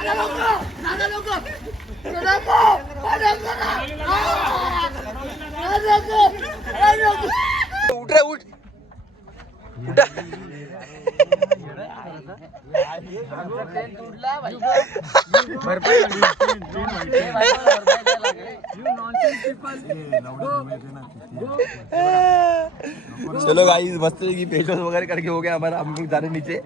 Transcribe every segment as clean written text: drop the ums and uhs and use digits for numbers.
उठ रे उठ उठ चलो गाइस मस्त की फेस वॉश वगैरह करके हो गया हमारा. हम जा रहे नीचे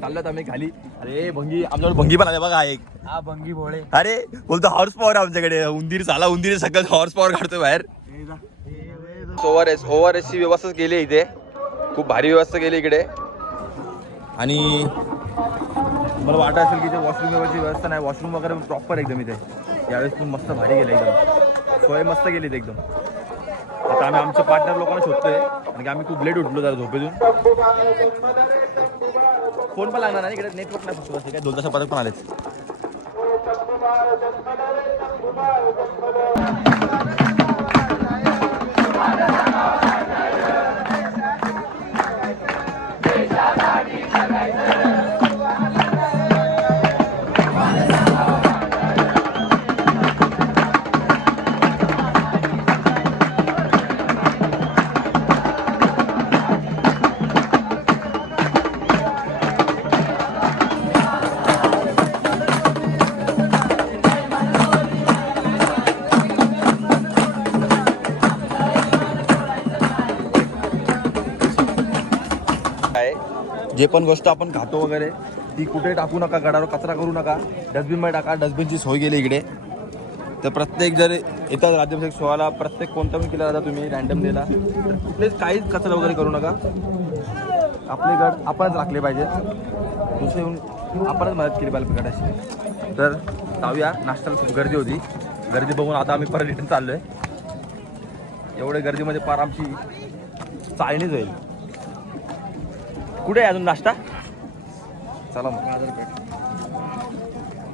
चाललो आम्ही खाली. अरे भंगी आमच्याकडे भंगी पण आले बघा एक. हा भंगी भोळे. अरे बोलतो हॉर्स पॉवर आमच्याकडे. उंदीर झाला उंदीर सगळं हॉर्स पॉवर काढतोय बाहेर. ओव्हर एस ची व्यवस्था केली इथे. खूप भारी व्यवस्था केली इकडे. आणि मला वाटत असेल की इथे वॉशरूम वगैरेची व्यवस्था नाही. वॉशरूम वगैरे प्रॉपर एकदम इथे यावेळेस पण मस्त भारी गेलं एकदम. सोय मस्त केली इथे एकदम. आता आम्ही आमच्या पार्टनर लोकांना शोधतोय कारण की आम्ही खूप लेट उठलो जरा झोपेतून. फोन पण लागणार नाही इकडे. नेटवर्क नाही फक्त काय 2 तास पदक पण आलेच. जे पण गोष्ट आपण खातो वगैरे ती कुठे टाकू नका. गडावर कचरा करू नका. डस्टबिनमध्ये टाका. डस्टबिनची सोय केली इकडे. तर प्रत्येक जर येतात राज्याभिषेक सोहळ्याला प्रत्येक कोणता पण केला जाता तुम्ही रँडम डेला तर कुठलेच काहीच कचरा वगैरे करू नका. आपले गड आपणच राखले पाहिजे. दुसरे येऊन आपणच मदत केली पाहिजे गडाशी. तर जाऊया. नाश्त्याला खूप गर्दी होती. गर्दी बघून आता आम्ही परत रिटर्न चाललो आहे. एवढ्या गर्दीमध्ये पार आमची चाळणीच होईल. कुठे आहे अजून नाश्ता? चला मग.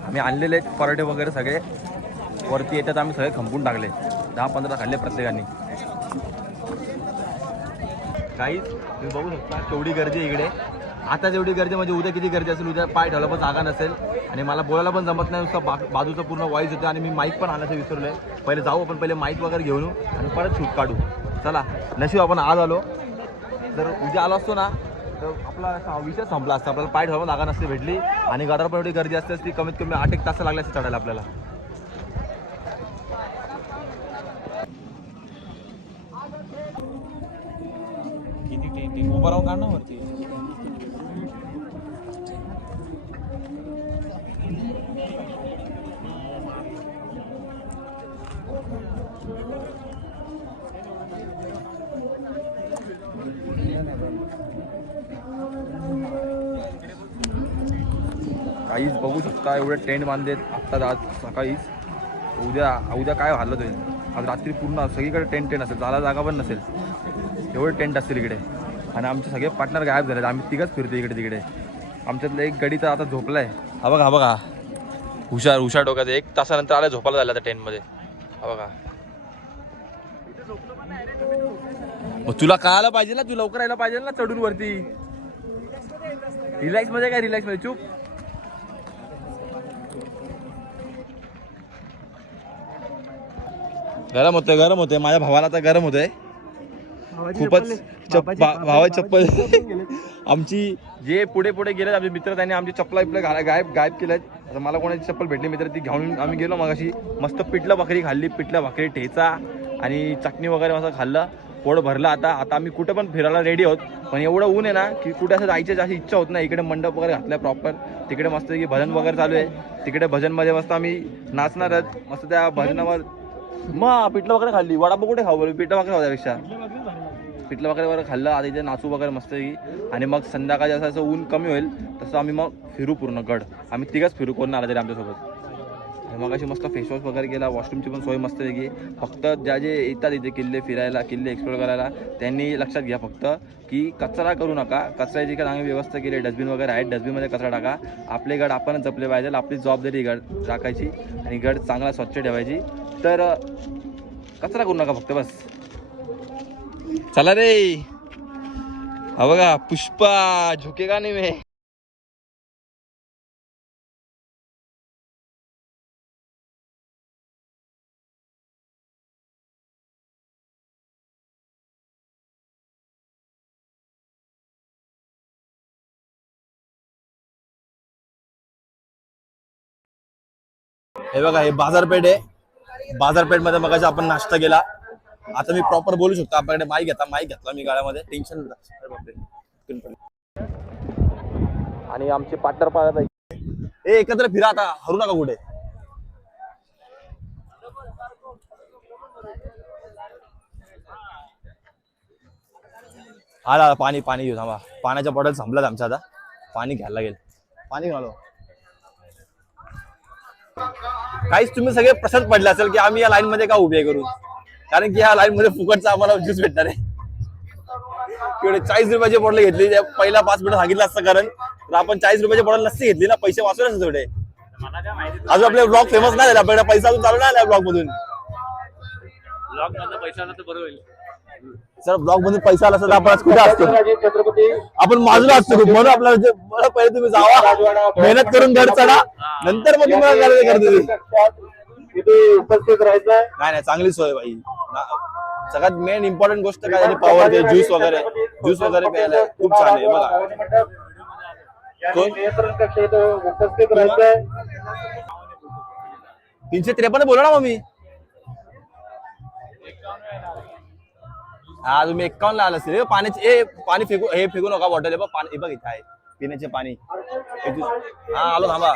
आम्ही आणलेले आहेत पराठे वगैरे सगळे. वरती येतात आम्ही सगळे खंपून टाकले. 10-15 खाल्ले प्रत्येकाने. काही तुम्ही बघू शकता केवढी गर्दी आहे इकडे. आता जेवढी गर्दी म्हणजे उद्या किती गर्दी असेल. उद्या पाय ठेवला पण जागा नसेल. आणि मला बोलायला पण जमत नाही. नुसतं बाजूचं पूर्ण व्हॉइस येतं. आणि मी माईक पण आणायचं विसरलोय. पहिले जाऊ आपण. पहिले माईक वगैरे घेऊन येऊ आणि परत शूट काढू. चला. नशीब आपण आज आलो. जर उद्या आलो असतो ना तर आपला विषय संपला असता. आपल्याला पाय ठेवायला जागा नसते भेटली. आणि गडावर पण एवढी गर्दी असते ती कमीत कमी 8-1 तास लागले असते चढायला आपल्याला. किती उभं राहून काढणं वरती. काहीच बघू शकता एवढे टेंट बांधलेत आत्ता आज सकाळीच. उद्या काय हालत होईल. आज रात्री पूर्ण सगळीकडे टेंट असेल. जायला जागा पण नसेल. एवढे टेंट असतील इकडे. आणि आमचे सगळे पार्टनर गायब झाले. आम्ही तिघच फिरतो इकडे तिकडे. आमच्यातलं एक गडी तर आता झोपला आहे. हा बघा हुशार डोक्यात. 1 तासानंतर आला झोपायला झाला आता टेंटमध्ये. हा बघा. मग तुला कळायला पाहिजे ना. तू लवकर यायला पाहिजे ना चढून वरती. रिलॅक्स मध्ये काय रिलॅक्स मध्ये चूप. गरम होते माझ्या भावाला आता गरम होतंय खूपच. भावा चप्पल आमची जे पुढे गेले आमचे मित्र त्यांनी आमची चप्पला गायब केल्यात. आता मला कोणाची चप्पल भेटली मित्र ती घेऊन आम्ही गेलो. मग अशी मस्त पिठलं भाकरी खाल्ली. पिठलं भाकरी ठेचा आणि चटणी वगैरे मस्त खाल्लं. पोट भरलं. आता आम्ही कुठं पण फिरायला रेडी आहोत. पण एवढं ऊन आहे ना की कुठे असं जायची जास्त इच्छा होत नाही. इकडे मंडप वगैरे घातलाय प्रॉपर. तिकडे मस्त की भजन वगैरे चालू आहे. तिकडे भजनमध्ये मस्त आम्ही नाचणारच. मस्त त्या भजनावर मग पिठलं वगैरे खाल्ली. वडापाव कुठे खाऊ बरं. पिठलं वगैरे खाऊ त्यापेक्षा पिठलं वगैरे खाल्लं. आता इथे नाचू वगैरे मस्त की. आणि मग संध्याकाळी जसं ऊन कमी होईल तसं आम्ही मग फिरू पूर्ण गड. आम्ही तिघच फिरू. कोण आला तरी आमच्यासोबत. मग अशी मस्त फेसवॉश वगैरे केला. वॉशरूमची पण सोय मस्त आहे. फक्त ज्या जे येतात इथे किल्ले फिरायला किल्ले एक्सप्लोर करायला त्यांनी लक्षात घ्या फक्त की कचरा करू नका. कचऱ्याची काय चांगली व्यवस्था केली. डस्टबिन वगैरे आहेत. डस्टबिनमध्ये कचरा टाका. आपले गड आपणच जपले पाहिजे. आपली जबाबदारी गड राखायची आणि गड चांगला स्वच्छ ठेवायची. तर कचरा करू नका फक्त बस. चला रे. हा बघा पुष्पा झुकेगा नाही मे. हे बघा हे बाजारपेठ आहे. बाजारपेठ मध्ये मग आपण नाश्ता केला. आता मी प्रॉपर बोलू शकतो. आपल्याकडे माईक घेतला मी गाड्यामध्ये. टेन्शन आणि आमचे पार्टनर पाहत हे एकत्र फिरा आता, हरू नका कुठे. हा पाणी घेऊ थांबा. पाण्याच्या बॉटल संपल्यात आमच्या आता. पाणी घ्यायला लागेल. पाणी घालो. काहीच तुम्ही सगळे प्रश्न पडले असेल की आम्ही या लाईन मध्ये का उभे करू. कारण की या लाईन मध्ये फुकटचा आम्हाला ज्यूस भेटणार आहे. किंवा 40 रुपयाची बॉटल घेतली. पहिला 5 मिनिटं सांगितलं असतं कारण आपण 40 रुपयाची बॉटल नसती घेतली ना. पैसे वाचवले असते थोडे. अजून आपले ब्लॉग फेमस नाही झाले. आपल्याकडे पैसा अजून चालू नाही आला ब्लॉग मधून. ब्लॉग मधून पैसा आला तर बरं होईल. सर ब्लॉग मधून पैसा आला तर आपण कुठे असतो. आपण बाजूला असतो. म्हणून आपल्याला पहिले तुम्ही जावा, मेहनत करून घर चढा, नंतर मग तुम्हाला उपस्थित राहायचं. नाही चांगली सोय भाई. सगळ्यात मेन इम्पॉर्टंट गोष्ट काय झाली पावर ते ज्यूस वगैरे प्यायला खूप छान आहे. बघा नियंत्रण कक्ष उपस्थित राहायचंय. 353 बोला ना मग मी. हा तुम्ही 51 ला आला असेल. पाण्याचे पाणी फेकू नका बॉटल. हे बघ पाणी बघ इथे आहे पिण्याचे पाणी. हा आलो थांबा.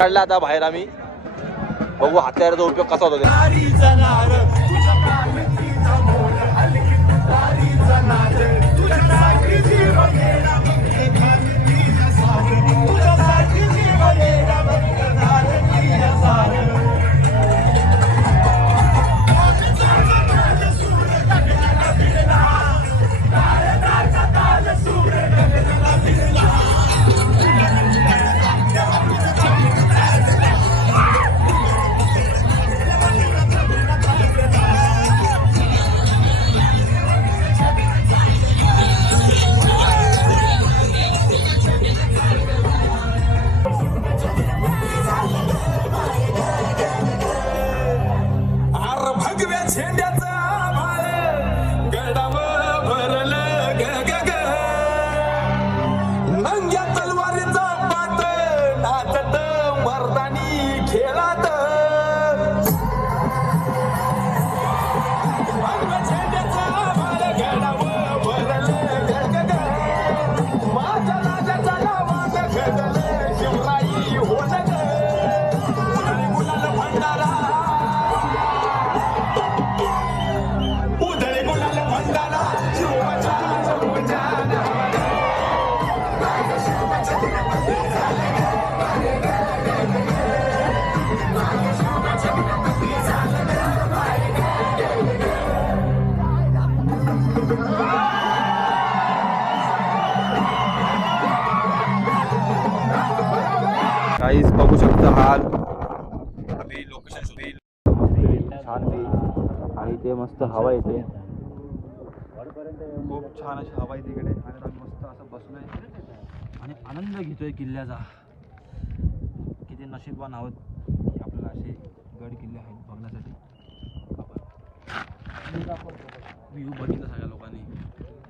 काढला आता बाहेर आम्ही बघू हत्याराचा उपयोग कसा होतो. काहीच बघू शकता हाल. आम्ही लोकेशन छान आणि ते मस्त हवा येते. खूप छान अशी हवा आहे तिकडे आणि आम्ही मस्त असं बसलोय आणि आनंद घेतोय किल्ल्याचा. किती नशीबवान आहोत की आपल्याला असे गड किल्ले आहेत बघण्यासाठी. व्ह्यू बघितलं सगळ्या लोकांनी,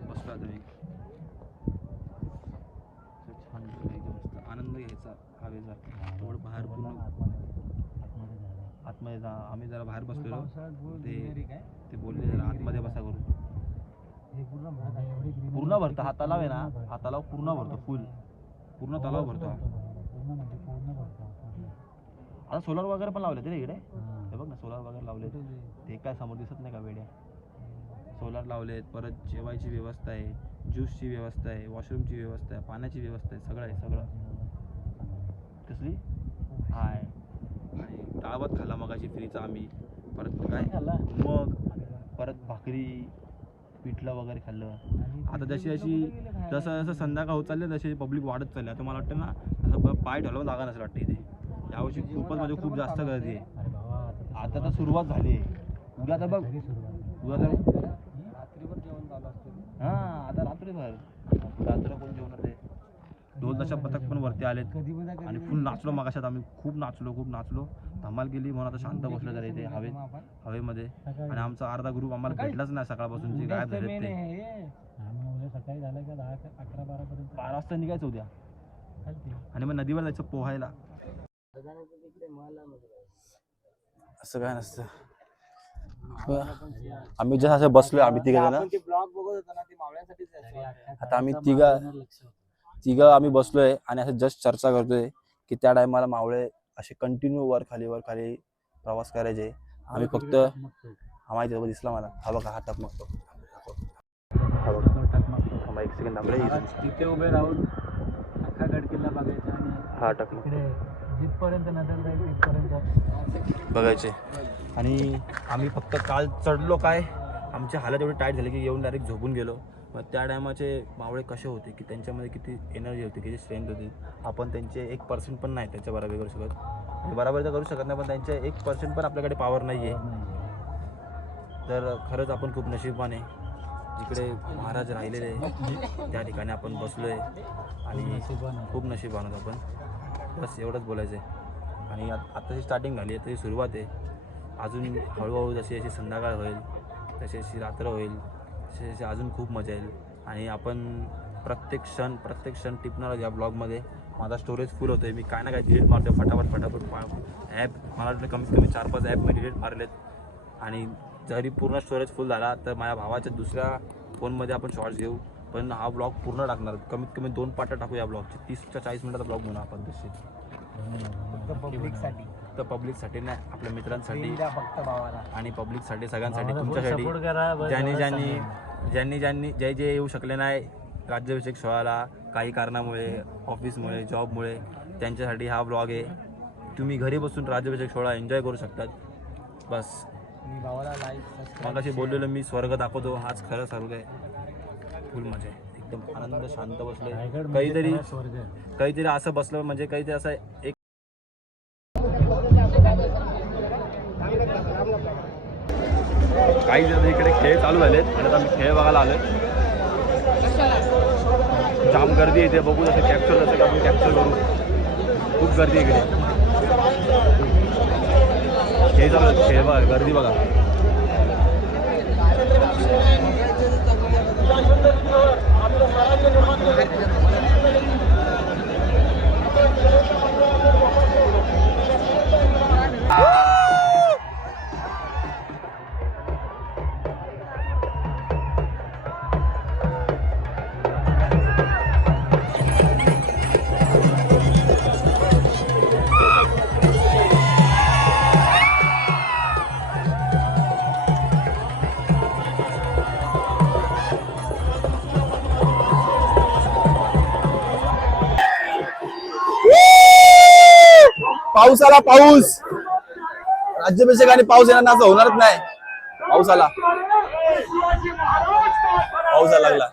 बसलो आता मी. छान एकदम मस्त आनंद घ्यायचा हवेचा. थोडं बाहेर पूर्ण आतमध्ये जा. आम्ही जरा बाहेर बसलेलो, ते बोलले जरा आतमध्ये बसा करून. पूर्ण भरतो हा तलाव आहे ना, हा तलाव पूर्ण भरतो, पूर्ण तलाव भरतो. आता सोलर वगैरे पण लावले ते इकडे. हे बघ ना, सोलर वगैरे लावले. ते काय समोर दिसत नाही का वेड्या. सोलर लावलेत, परत जेवायची व्यवस्था आहे, ज्यूसची व्यवस्था आहे, वॉशरूमची व्यवस्था आहे, पाण्याची व्यवस्था आहे, सगळं आहे सगळं. कसली हाय. आणि डाळभात खाल्ला मगाशी फ्रीचा आम्ही. परत काय मग परत भाकरी पिठलं वगैरे खाल्लं. आता जशी जसं संध्याकाळ होत चालली तशी पब्लिक वाढत चालली. आता मला वाटतं ना असं पाय ठेवलं जागा नसेल वाटतं इथे. यावर्षी खूपच म्हणजे खूप जास्त गर्दी आहे. आता तर सुरुवात झाली आहे. उद्या तर बघ, उद्या तर रात्रीभर जेवण चालू असतं. हां, आता रात्रभर कोण जेवणार आहे. ढोल ताशा पथक पण वरती आलेत आणि फुल नाचलो. मगाशात आम्ही खूप नाचलो, धमाल केली. म्हणून आता शांत बसलो जरा इथे हवेमध्ये. आणि आमचा अर्धा ग्रुप आम्हाला भेटलाच नाही सकाळपासून, जे गायब झाले ते. सकाळी झालं का 10, 11, 12 वाजता निघायचं उद्या आणि मग नदीवर जायचं पोहायला. असं काय नसतं. आम्ही जसं असं बसलोय आम्ही तिघ जण. आता आम्ही तिघ आम्ही बसलोय आणि असं जस्ट चर्चा करतोय की त्या टायमाला मावळे असे कंटिन्यू वर खाली प्रवास करायचे. आम्ही फक्त माहिती दिसला मला, हा बघा हा टकमकतो. एक सेकंड तिथे उभे राहून अख्खा गड किल्ला बघायचा आणि हा टकमक जिथपर्यंत नदल जाईल तिथपर्यंत बघायचे. आणि आम्ही फक्त काल चढलो काय, आमची हालत एवढी टाईट झाली की येऊन डायरेक्ट झोपून गेलो. मग त्या टायमाचे मावळे कसे होते की त्यांच्यामध्ये किती एनर्जी होती, किती स्ट्रेंथ होती. आपण त्यांचे 1% पण नाही त्याच्या बरोबर करू शकत. बरोबर तर करू शकत नाही, पण त्यांचे 1% पण आपल्याकडे पॉवर नाही आहे. तर खरंच आपण खूप नशीबवान आहे जिकडे महाराज राहिलेले त्या ठिकाणी आपण बसलोय आणि खूप नशीबवान आहोत आपण. बस एवढंच बोलायचं आहे. आणि आत्ताची स्टार्टिंग झाली आहे, तरी सुरुवात आहे. अजून हळूहळू जशी संध्याकाळ होईल, तशी रात्र होईल, तशी अजून खूप मजा येईल. आणि आपण प्रत्येक क्षण टिपणार या ब्लॉगमध्ये. माझा स्टोरेज फुल होतो आहे, मी काय ना काय डिलीट मारतो फटाफट. ॲप मला वाटतं कमीत कमी 4-5 ॲप मी डिलीट मारलेत. आणि जरी पूर्ण स्टोरेज फुल झाला तर माझ्या भावाच्या दुसऱ्या फोनमध्ये आपण शॉर्ट्स घेऊ. पण हा ब्लॉग पूर्ण टाकणार, कमीत कमी 2 पार्ट टाकू या ब्लॉगचे. 30-40 मिनिटाचा ब्लॉग बनवू आपण तसे. फक्त पब्लिकसाठी नाही, आपल्या मित्रांसाठी आणि पब्लिकसाठी, सगळ्यांसाठी, तुमच्यासाठी. ज्यांनी जे येऊ शकले नाही राज्याभिषेक सोहळ्याला काही कारणामुळे, ऑफिसमुळे, जॉबमुळे, त्यांच्यासाठी हा ब्लॉग आहे. तुम्ही घरी बसून राज्याभिषेक सोहळा एन्जॉय करू शकतात. बस मग अशी बोललेलं मी स्वर्ग दाखवतो, हाच खरं स्वर्ग आहे. फुल मजा आहे, एकदम आनंद, शांत बसलोय. काहीतरी असं बसलं म्हणजे काहीतरी असं एक काही जण इकडे खेळ चालू झालेत आणि आता आम्ही खेळ बघायला आलोय. जाम गर्दी येते, बघू जसं कॅप्चर जसं की आपण कॅप्चर करू. खूप गर्दी इकडे. खेळ चालू, खेळ बघा, गर्दी बघा. पाऊस आला, पाऊस. राज्याभिषेक आणि पाऊस येणार असं होणारच नाही. पाऊस आला, पाऊस लागला.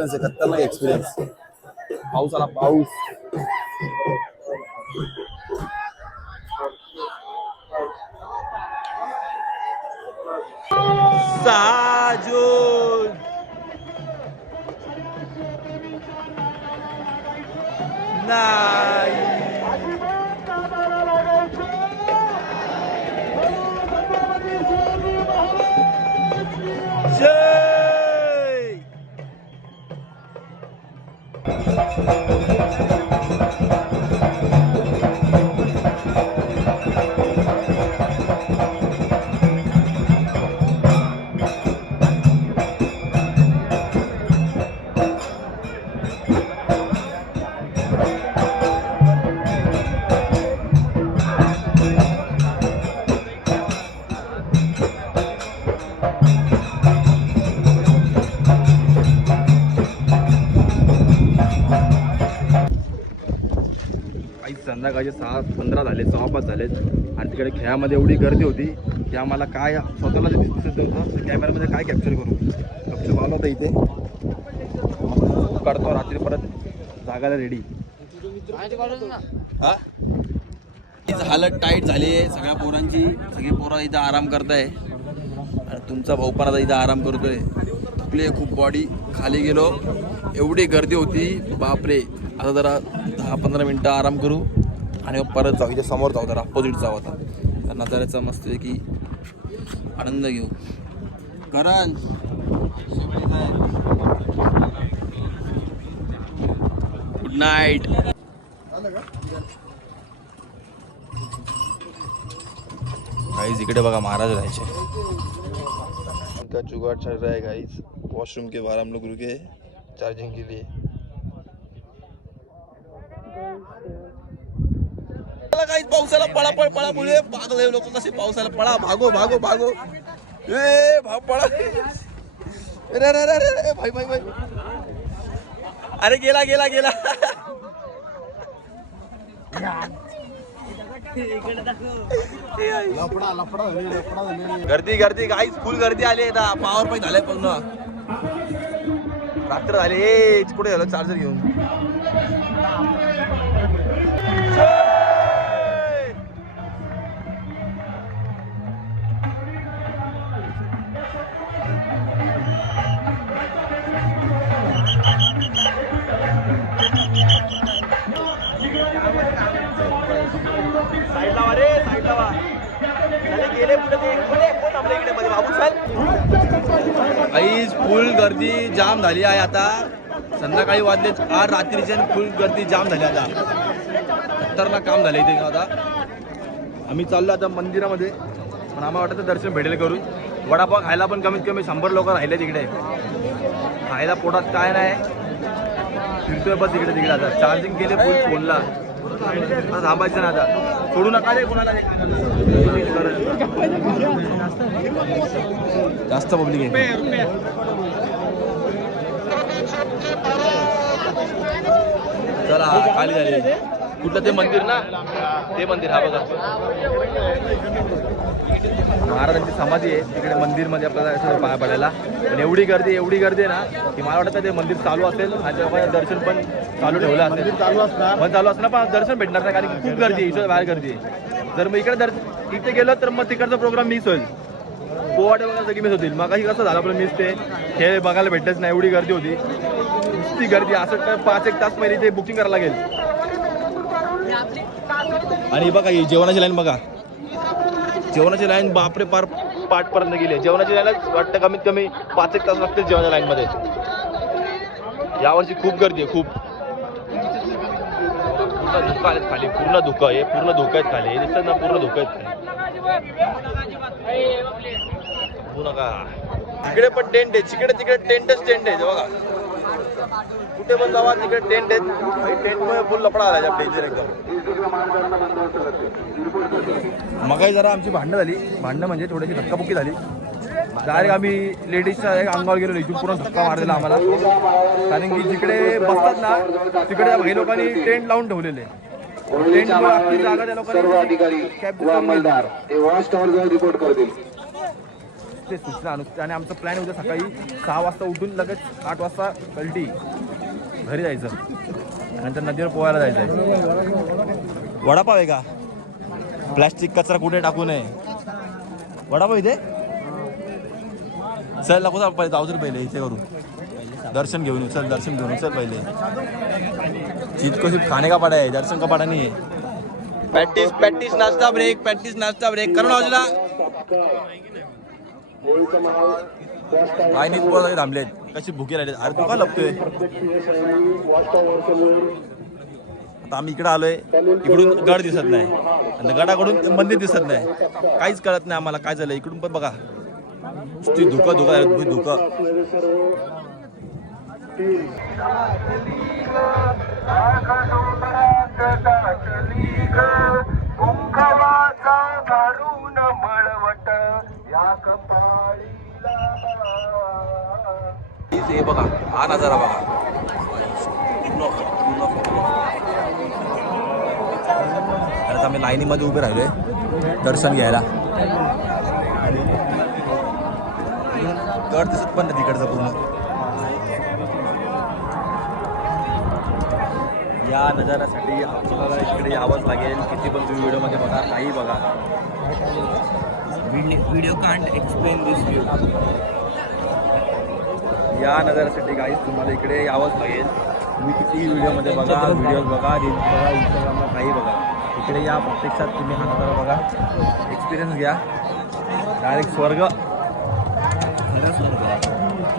एक्सपिरियन्स आहे, खतरनाक एक्सपिरियन्स. पाऊस आला, पाऊस. साजून नाही. जय. संध्याकाळचे 6:15 झाले, 6:05 झालेत आणि तिकडे खेळामध्ये एवढी गर्दी होती की आम्हाला काय स्वतःला दिसत होतं कॅमेऱ्यामध्ये काय कॅप्चर करू. कॅप्चर आला होता इथे काढतो रात्री परत जागायला रेडी. हालत टाईट झाली आहे सगळ्या पोरांची. सगळी पोरं इथं आराम करताय आणि तुमचा भाऊ पण आता इथं आराम करतोय. थकले खूप, बॉडी खाली गेलो, एवढी गर्दी होती बापरे. आता जरा 10-15 मिनटं आराम करू आणि परत जाऊ. इथे समोर जाऊ, जरा अपोजिट जाऊ आता. तर नजाऱ्याचा मस्त आहे की आनंद घेऊ. करण गुड नाईट. गाइस इकडे बघा महाराज राहायचे. इनका जुगाड़ चल रहा है गाइस. वॉशरूम के बाहर हम लोग रुके चार्जिंग के लिए. गाइस पावसाला पळा पळ पळा मुळे पागले लोक कसे पावसाला पळा भागो भागो भागो. ए भाग पळा. अरे अरे अरे भाई भाई भाई. अरे गेला गेला गेला. गर्दी गर्दी गाईस, फुल गर्दी आली आहे. पावर पण झालंय पूर्ण. रात्र झाले. ए कुठे झालं चार्जर घेऊन. साईडला वा रे, साईडला वा. गेले पुढे ते कोण आपल्या इकडे मध्ये बाबू साहेब. आईज फुल गर्दी जाम झाली आहे. आता संध्याकाळी वाजले 8 रात्रीचे फुल गर्दी जाम झाली. आता खतरनाक काम झाले इथे. आता आम्ही चाललो आता मंदिरामध्ये, पण आम्हाला वाटतं दर्शन भेटेल करून. वडापाव खायला पण कमीत कमी 100 लोक राहिले तिकडे. खायला पोटात काय नाही, फिरतोय बस इकडे तिकडे. आता चार्जिंग केले फुल फोनला. थांबायचं ना आता, सोडू नका रे कोणाला. जास्त पब्लिक आहे. चला खाली झाली. कुठलं ते मंदिर ना, ते मंदिर. हा बघा महाराजांची समाधी आहे तिकडे मंदिरमध्ये आपल्याला पाया पडायला. पण एवढी गर्दी आहे ना की मला वाटतं ते मंदिर चालू असेल आणि तेव्हा दर्शन पण चालू ठेवलं असेल. चालू असणार पण दर्शन भेटणार नाही, कारण की खूप गर्दी आहे. इथं बाहेर गर्दी आहे. जर मग इथे गेलो तर मग तिकडचा प्रोग्राम मिस होईल. पोवाटे बघायला सगळी मिस होतील. मग कसं झालं आपलं मिस, ते खेळ बघायला भेटतच नाही, एवढी गर्दी होती. नुसती गर्दी. असं तर 5-1 तास पहिले ते बुकिंग करायला लागेल. आणि बघा ही जेवणाची लाईन बघा. जेवणाची लाईन बापरे पार पाठपर्यंत गेली. जेवणाची लाईनच वाटतं कमीत कमी 5-1 तास लागतील जेवणाच्या लाईनमध्ये. यावर्षी खूप गर्दी आहे, खूप. पूर्ण धुकं आलेत खाली, पूर्ण धुकं आहे, पूर्ण धुकं आहेत खाली. दिसतात ना, पूर्ण धुकं आहेत खाली. बघू नका तिकडे पण टेंट आहे. तिकडे टेंटच टेंट आहे बघा. कुठे पण जावा तिकडे टेंट आहेत. टेंटमुळे फुल लफडा आला डेंजर एकदम. मगाही जरा आमची भांडणं म्हणजे थोडीशी धक्काबुक्की झाली. डायरेक्ट आम्ही लेडीजच्या एक अंगावर गेलो, इथून पूर्ण धक्का मारलेला आम्हाला. कारण की जिकडे बसतात ना तिकडे काही लोकांनी टेंट लावून ठेवलेले. टेंटमुळे आपली जागा त्या लोकांनी नुसते सूचना नुसते. आणि आमचं प्लॅन होतं सकाळी 6 वाजता उठून लगेच 8 वाजता कल्टी घरी जायचं, नंतर नदीवर पोहायला जायचं. वडापाव आहे का? प्लॅस्टिक कचरा कुठे टाकू नये. वडापाव इथे चल नको पहिले जाऊ पहिले इथे करू दर्शन घेऊन चल. दर्शन घेऊन चल पहिले. चीज को सिर्फ खाने का पड़ा है, दर्शन का पड़ा नहीं है. प्रॅक्टिस प्रॅक्टिस नाश्ता ब्रेक, प्रॅक्टिस नाश्ता ब्रेक करून वाजला. लाईनीत पोहोचले थांबलेत, कशी भुके राहिले. अरे तू का लपतोय? आता आम्ही इकडे आलोय, इकडून गड दिसत नाही आणि गडाकडून मंदिर दिसत नाही. काहीच कळत नाही आम्हाला काय झालं. इकडून पण बघा नुसती धुकं धुकं धुकं. हे बघा हा नजारा बघा. आता आम्ही लाईनीमध्ये उभे राहिलोय दर्शन घ्यायला. गड दिसत पण नाही तिकडचं पूर्ण. या नजाऱ्यासाठी आपल्याला इकडे यावंच लागेल. किती पण तुम्ही व्हिडिओमध्ये बघा काही बघा. Video can't explain this view. या नजाऱ्यासाठी गाईज तुम्हाला इकडे यावंच लागेल. तुम्ही किती व्हिडिओमध्ये बघा, व्हिडिओ बघा, रील्स बघा, इंस्टाग्रामला काही बघा, इकडे या प्रत्यक्षात तुम्ही हा नजारा बघा, एक्सपिरियन्स घ्या. डायरेक्ट स्वर्ग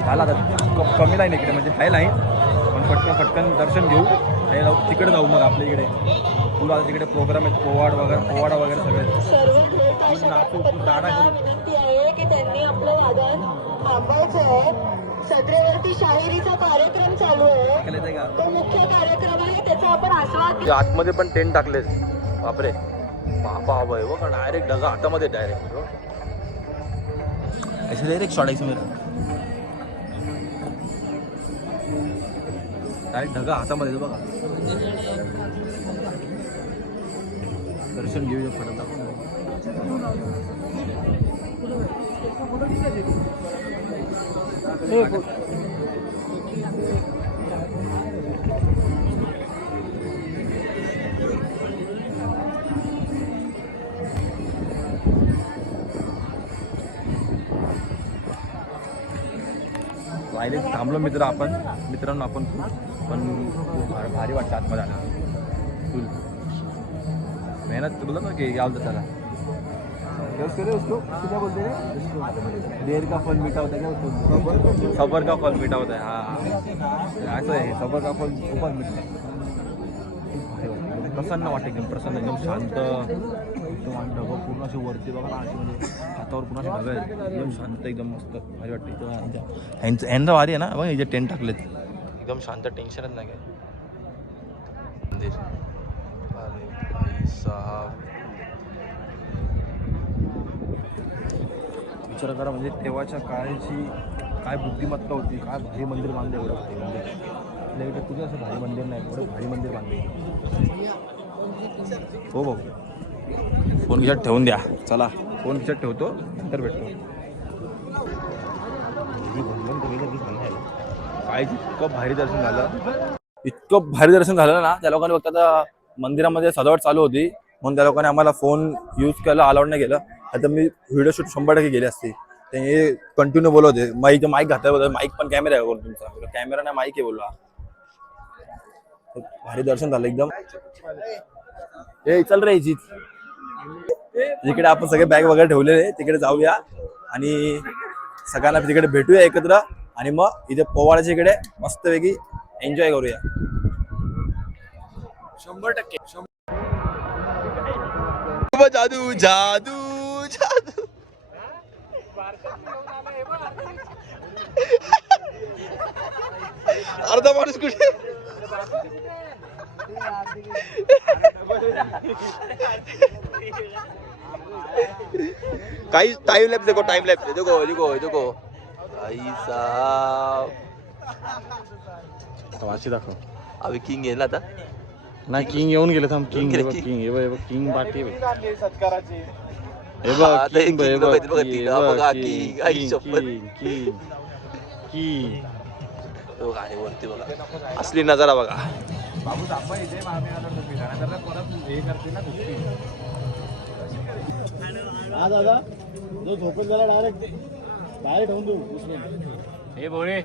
झाला. आता कमी लाईन इकडे म्हणजे आहे लाईन, पण पटकन दर्शन घेऊ हे जाऊ. तिकडे जाऊ मग आपल्या इकडे तुला तिकडे प्रोग्राम आहेत. पोवाडा वगैरे सगळे नाचू दाडा करू. विनंती आहे की त्यांनी आपलं वादन थांबवायचं आहे. सत्रेवरती शाहिरीचा कार्यक्रम चालू आहे, तो मुख्य कार्यक्रम आहे, त्याचा आपण आस्वाद. आतमध्ये पण टेंट टाकले. बापरे बाबा हवंय बघा. डायरेक्ट ढगा हातामध्ये डायरेक्ट ऐसे डायरेक्ट शॉट आहे मेरा. डायरेक्ट ढगा हातामध्ये बघा. दर्शन घेऊया परत आपण. लाईनीत थांबलो मित्रांनो आपण पण भारी वाटतं आतमध्ये आला. फुल मेहनत तुला ना की यावं त्याला. उसको क्या बोलते हैं? देर का फल मीठा होता है. क्या उसको सबर का फल मीठा होता है. हाँ असं आहे. सबर का फल खूपच मीठा. प्रसन्न वाटतं एकदम प्रसन्न, एकदम शांत. एकदम ढगं पूर्ण असे वरती बघा ना, असे म्हणजे हातावर पूर्ण असे ढगं आहेत. एकदम शांत एकदम मस्त भारी वाटतं. यांचं वारी आहे ना बघ, इथे टेंट टाकलेत. एकदम शांत, टेन्शनच नाही काय. मंदिर अरे भाई साहब विचार करा म्हणजे तेव्हाच्या काळाची काय बुद्धिमत्ता होती. काय भारी मंदिर बांधले. एवढं भारी मंदिर आपल्या इकडे तुझं असं भारी मंदिर नाही. एवढं भारी मंदिर बांधले. हो भाऊ फोन खिशात ठेवून द्या. चला फोन खिशात ठेवतो, नंतर भेटतो. काय इतकं भारी दर्शन झालं, इतकं भारी दर्शन झालं ना. त्या लोकांनी फक्त आता मंदिरामध्ये सजावट चालू होती म्हणून त्या लोकांनी आम्हाला फोन यूज केला अलाउड नाही केलं. आता मी व्हिडिओ शूट 100% गेले असते. ते कंटिन्यू बोलत होते. माईक घातला, माईक पण कॅमेरा आहे तुमचा. कॅमेरा नाही माईक आहे बोलला. भारी दर्शन झालं एकदम. ए चल रे जीत, जिकडे आपण सगळे बॅग वगैरे ठेवलेले तिकडे जाऊया आणि सगळ्यांना तिकडे भेटूया एकत्र. आणि मग इथे पोवाड्याच्या इकडे मस्तपैकी एन्जॉय करूया. 100% जादू जादू जादू. अर्धा माणूस कुठे. काही टाइम लैप्स देखो, टाइम लैप्स देखो देखो देखो भाई साहब. वाशी दाखव. अभी किंग येईल आता नाही. किंग येऊन गेले. थांब किंग किंग किंग बाटी सत्काराची हे बघ आता एक king, हे king बघ, लोकं बघा, king, king, हे बघ, बघा, king, king, आई king, शपथ. king, king, king. तो गाडी वरती बघा. असली नजारा बघा. हा दादा जो झोपेत गेला डायरेक्ट होऊन देऊ हे भोळे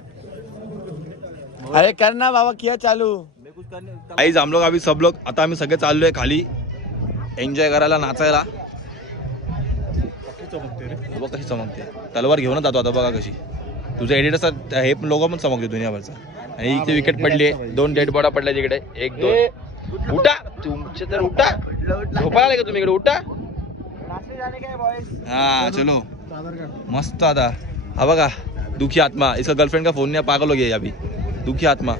अरे कर ना बाबा किया चालू. आईज हम लोग अभी सब लोग आता आम्ही सगळे चाललोय खाली एन्जॉय करायला नाचायला. बघ कशी चमकते तलवार घेऊनच जातो आता बघा कशी. तुझं एडिटर हे लोक पण चमकते दुनियाभरचा. आणि इथे विकेट पडली 2 डेड बॉडा पडल्या तिकडे 1-2. उठा तुमचे तर उठा झोपायला आले का तुम्ही इकडे उठा. हाँ चलो मस्त आता. हा बघा दुखी आत्मा इसका गर्लफ्रेंड का फोन नहीं पागल हो गया अभी. दुखी आत्मा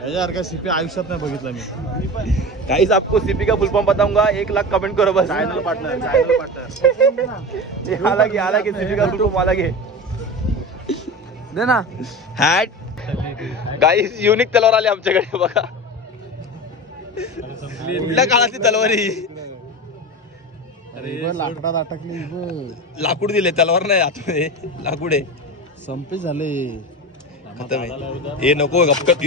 याच्यासारखा सीपी आयुष्यात नाही बघितला मी. गाइस आपको सीपी का फुल फॉर्म बताऊंगा 1 लाख कमेंट करो बस. चॅनल पार्टनर हालांकि सीपी का फुल फॉर्म अलग है. दे ना हॅट गाइस युनिक तलवार आली आमच्याकडे बघा. कुठल्या काळातली तलवारी. लाकडात अटकली लाकूड दिले तलवार नाही आतमध्ये लाकूड आहे. संपे झाले. खतम आहे. हे नको गपकत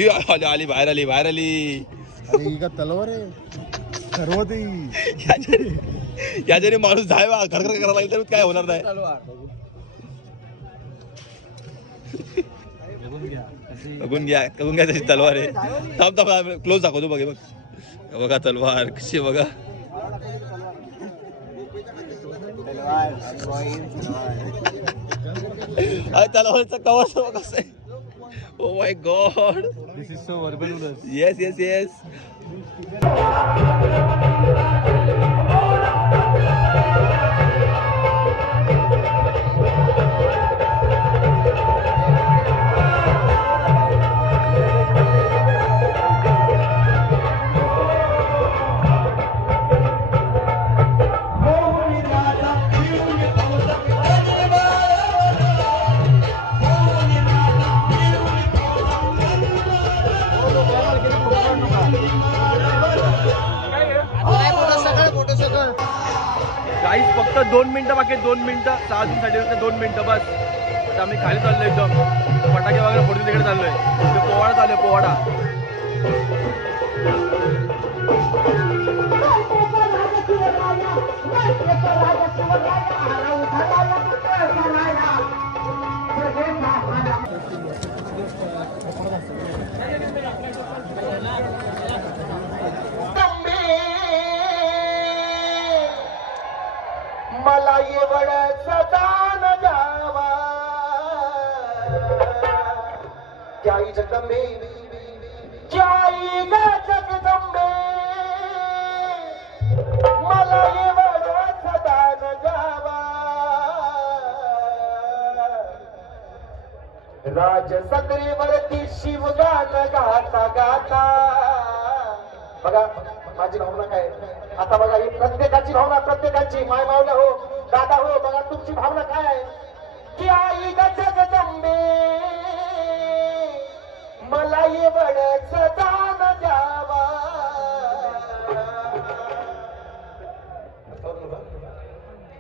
आली बाहेर आली. अरे का तलवार आहे सर्व ते याच्याने माणूस जायवा खरखर करायला लागेल तर काय होणार नाही. बघून घ्या त्याची तलवार आहे. थांब क्लोज दाखवतो बघा तलवार कशी बघा. तलवारचा कवर कसं आहे. Oh my God this is so verbal. Yes guys फक्त 2 मिनिटं बाकी 2 मिनिटं 6 जूनसाठी फक्त 2 मिनिटं बस. आता आम्ही खाली चाललोय एकदम फटाके वगैरे फोडून तिकडे चाललोय. पोवाडा चालू आहे पोवाडा. मला एवढ सदान जावा जाई जगदंबे जाई ग जगदंबे मला एवढ सदान जावा राजसत्रेवरती शिवगान गाता गाता. बघा माझी भावना काय आता बघा ही प्रत्येकाची भावना प्रत्येकाची माय मावल्या हो दादा हो बघा तुमची भावना काय आहे की आई ग जगदंबे मला एवढंच दान द्यावा.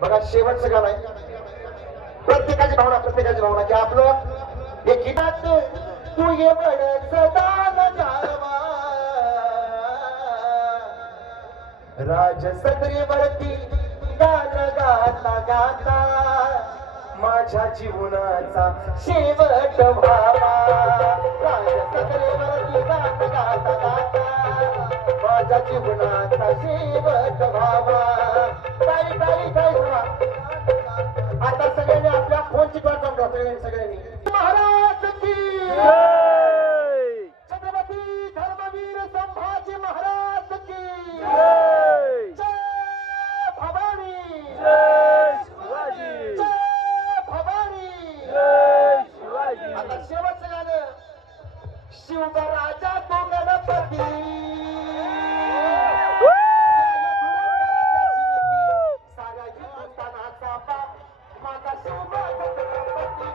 बघा शेवटचं गाणं आहे. प्रत्येकाची भावना की आपलं एक गीतात तू एवढंच दान द्यावा. राजसत्रेवरती गान गाता गाता माझ्या जीवनाचा शेवट व्हावा. राजसत्रेवरती गान गाता गाता माझ्या जीवनाचा शेवट व्हावा. काय व्हावा. आता सगळ्यांनी आपल्या फोनची वाट बघा. सगळ्यांनी महाराज की छत्रपती धर्मवीर संभाजी महाराज की जय भवानी जय भवानी. आता शेवटचं गाणं शिवराजा तो गणपती सारा हिंदुस्थानाचा बाप माझा शिवराजा गणपती.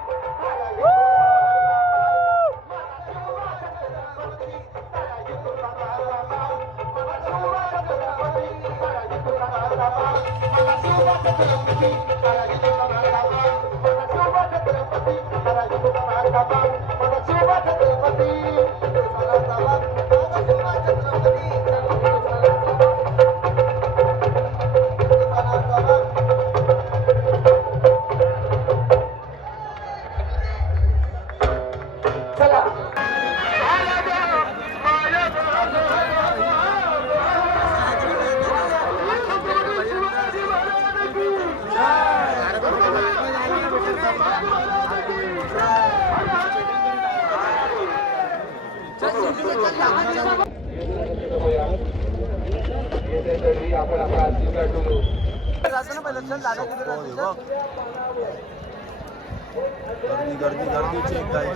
गर्दी गर्दी चेक काय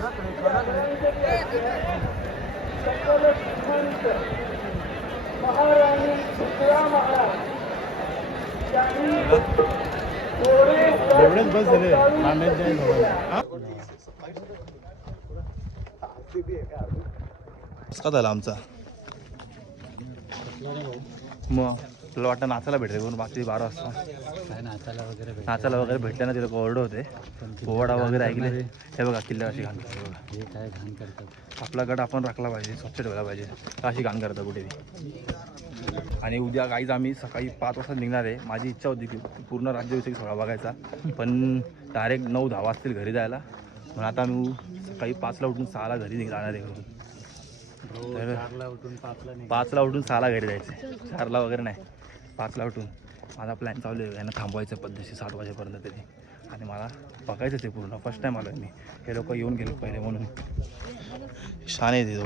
एवढेच बस झाले कसा झाला आमचा मग तुला वाटतं नाचायला भेटते म्हणून बाकी 12 वाजता नाचायला वगैरे भेटले ना तिला ओरडे होते पोवाडा वगैरे ऐकले हे बघा किल्ले अशी घाण करतात आपला गड आपण राखला पाहिजे स्वच्छ ठेवला पाहिजे अशी घाण करतात कुठे आणि उद्या गाईज आम्ही सकाळी 5 वाजता निघणार आहे माझी इच्छा होती की पूर्ण राज्याभिषेक सोहळा बघायचा पण डायरेक्ट 9-10 वाजतील घरी जायला म्हणून आता आम्ही सकाळी 5ला उठून 6ला घरी जाणार आहे घरून तर 5ला उठून 6ला घरी जायचं 4ला वगैरे नाही 5ला उठून माझा प्लॅन चालू आहे यांना थांबवायचं पद्धतशीर 7 वाजेपर्यंत तरी आणि मला बघायचंच आहे पूर्ण फर्स्ट टाईम आलो मी हे लोक येऊन गेले पहिले म्हणून छान आहे ते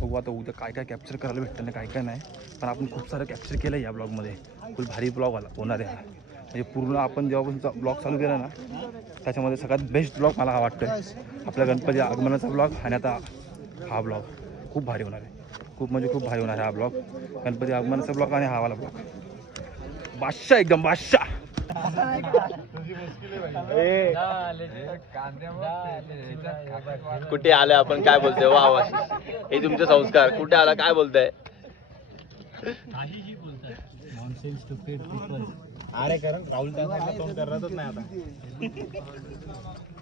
बघू आता उद्या काय काय कॅप्चर करायला भेटतं ना काय काय नाही पण आपण खूप सारं कॅप्चर केलं आहे या ब्लॉगमध्ये फुल भारी ब्लॉग होणार आहे म्हणजे पूर्ण आपण जेव्हापासून ब्लॉग चालू केला ना त्याच्यामध्ये सगळ्यात बेस्ट ब्लॉग मला हा वाटतो आपल्या गणपती आगमनाचा ब्लॉग आणि आता हा ब्लॉग खूप भारी होणार आहे खूप म्हणजे खूप भारी होणार आहे हा ब्लॉग गणपती आगमनाचा ब्लॉग आणि हा वाला ब्लॉग बादशाह एकदम बादशाह कुठे आले आपण काय बोलतोय वा वा हे तुमचे संस्कार कुठे आला काय बोलताय अरे कारण राहुल तोंड करतच नाही आता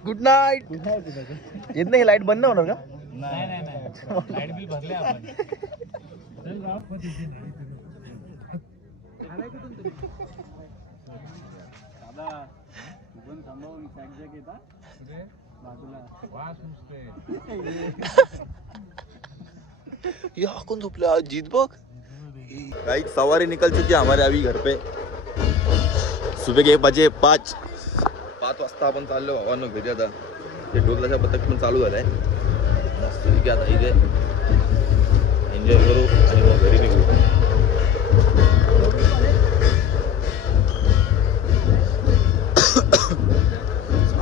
गुड नाईट येत नाही लाईट बंद होणार का नाही लाईट बिल भरले आपण यहाँ कौन झोपले आज जीत बघ गाइस सवारी निकल चुकी है हमारे अभी घर पे सुबह के 5 वाजता आपण चाललो भावांनो घरी आता ते ढोलताच्या पथक पण चालू झालाय मस्त की आता इथे एन्जॉय करू आणि मग घरी निघू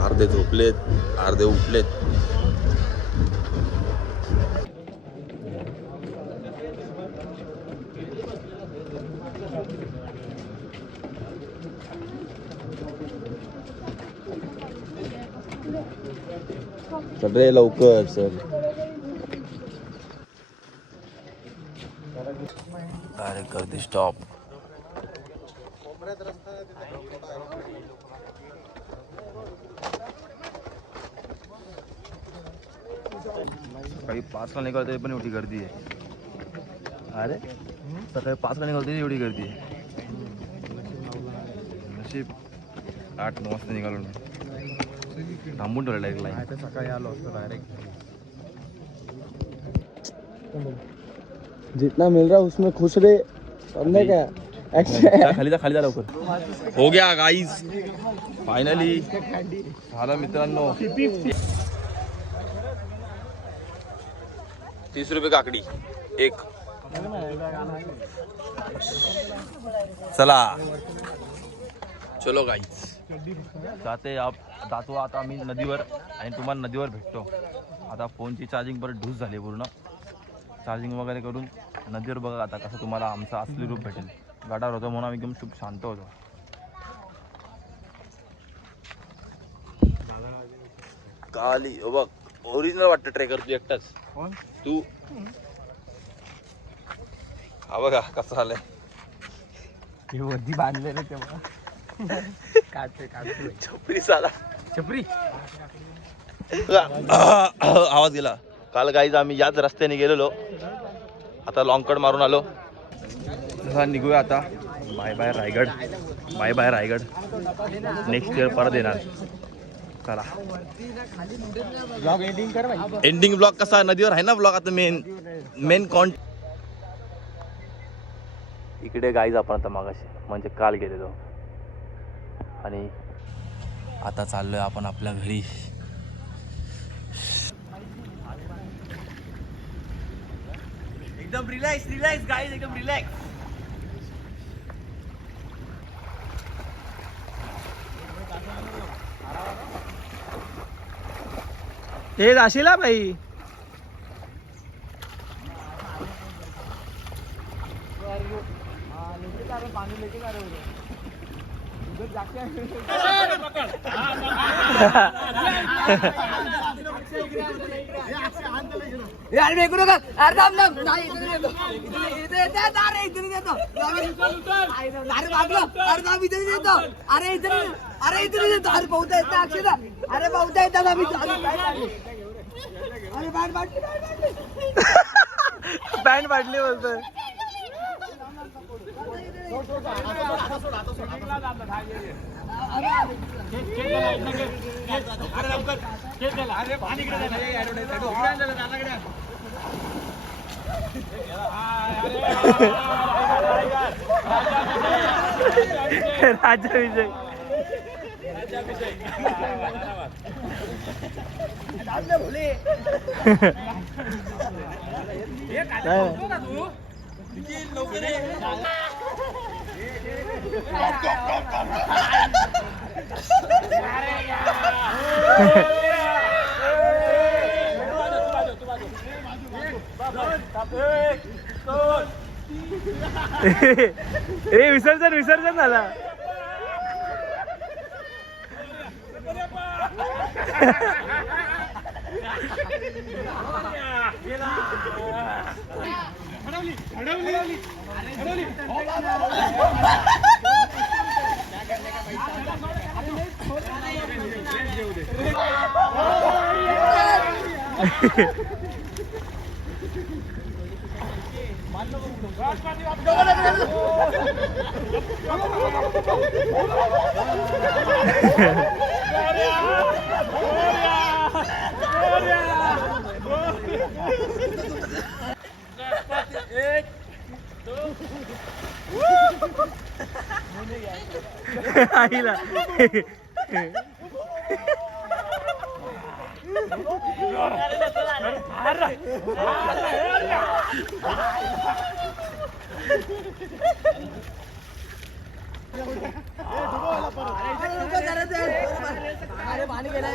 अर्धे झोपलेत अर्धे उठलेत चल रे लवकर चल डायरेक्ट गर्दी स्टॉप सकाळी 5ला निघाल तरी पण एवढी गर्दी आहे अरे सकाळी 5ला निघाल तरी एवढी गर्दी आहे नशीब 8-9 वाजता निघालो ना थांबून ठेवलेला एक लाईन सकाळी आलो असतो डायरेक्ट जितना मिल रहा उसमें खुश रहे समझे क्या खाली जा लवकर हो गया गाईज फायनली झालं मित्रांनो 30 रुपये काकडी एक चला चलो गाईज जातो आता आम्ही नदीवर आणि तुम्हाला नदीवर भेटतो आता फोनची चार्जिंग परत ढूस झाली पूर्ण चार्जिंग वगैरे करून नदीवर बघा आता कसं तुम्हाला आमचं असली रूप भेटेल गडावर होतो म्हणून आम्ही एकदम खूप शांत होतो काली बघ ओरिजिनल वाटतं ट्रेकर तू एकटाच तू हा बघा कसं आलंय वरती बांधलेलं तेव्हा छपरी साला छपरी आवाज गेला काल गाईज आम्ही याच रस्त्याने गेलेलो आता लॉंग कट मारून आलो निघूया आता bye bye Raigad next year परत येणार चला ब्लॉग एडिटिंग कर भाई एंडिंग ब्लॉग कसा नदीवर आहे ना ब्लॉग आता मेन इकडे गाईज आपण आता मागाशी म्हणजे काल गेलेलो आणि आता चाललोय आपण आपल्या घरी एकदम रिलॅक्स गाईज एकदम रिलॅक्स हे जाशील हा भाई. पॅन्ट फाटली बोलतोय. राजा विजय. ए विसर्जन विसर्जन झाला. आईला पाणी गेलाय.